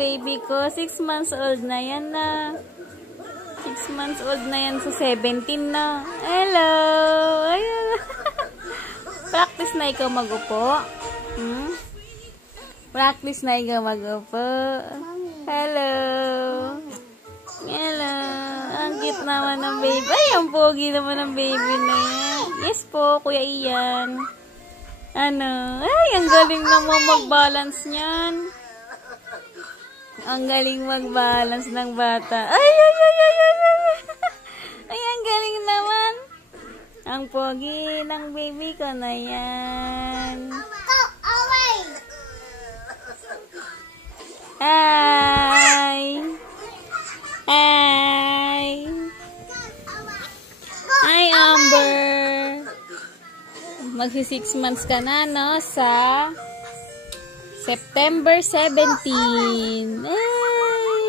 baby ko. 6 months old na yan na. 6 months old na yan sa 17 na. Hello! Ayan. Practice na ikaw mag-upo. Practice na ikaw mag-upo. Hello! Hello! Ang cute naman ng baby. Ay, ang pogi naman ng baby na yan. Yes po, Kuya Ian. Ano? Ay, ang galing naman mag-balance niyan. Ang galing mag-balance ng bata. Ay, ay, ay, ay, ay, ay. Ay, ang galing naman. Ang pogi ng baby ko na yan. Hi! Hi! Hi, Amber! Magsi 6 months ka na, no? Sa September 17. Ay,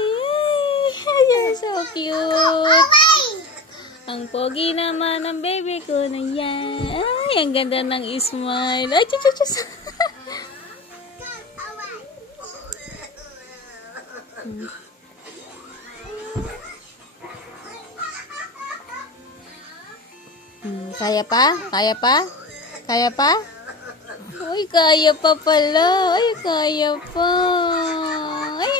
so cute. Ang pogi naman ng baby ko na yan. Ay, ang ganda ng smile. Ay, chuchuchus. Kaya pa? Kaya pa? Kaya pa? Uy, kaya pa pala. Ay, kaya pa. Ay,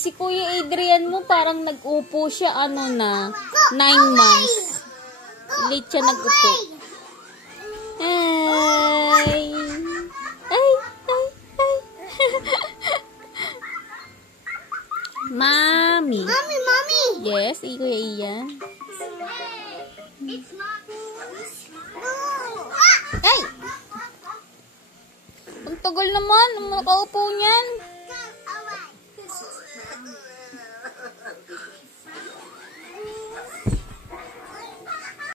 si Kuya Adrian mo parang nag-upo siya, ano na, 9 months. Late siya nag-upo. Ay. Ay, ay, ay. Mami. Mommy, mommy. Yes, Kuya Ian. It's not. Ay! Ang tagal naman, nakaupo niyan.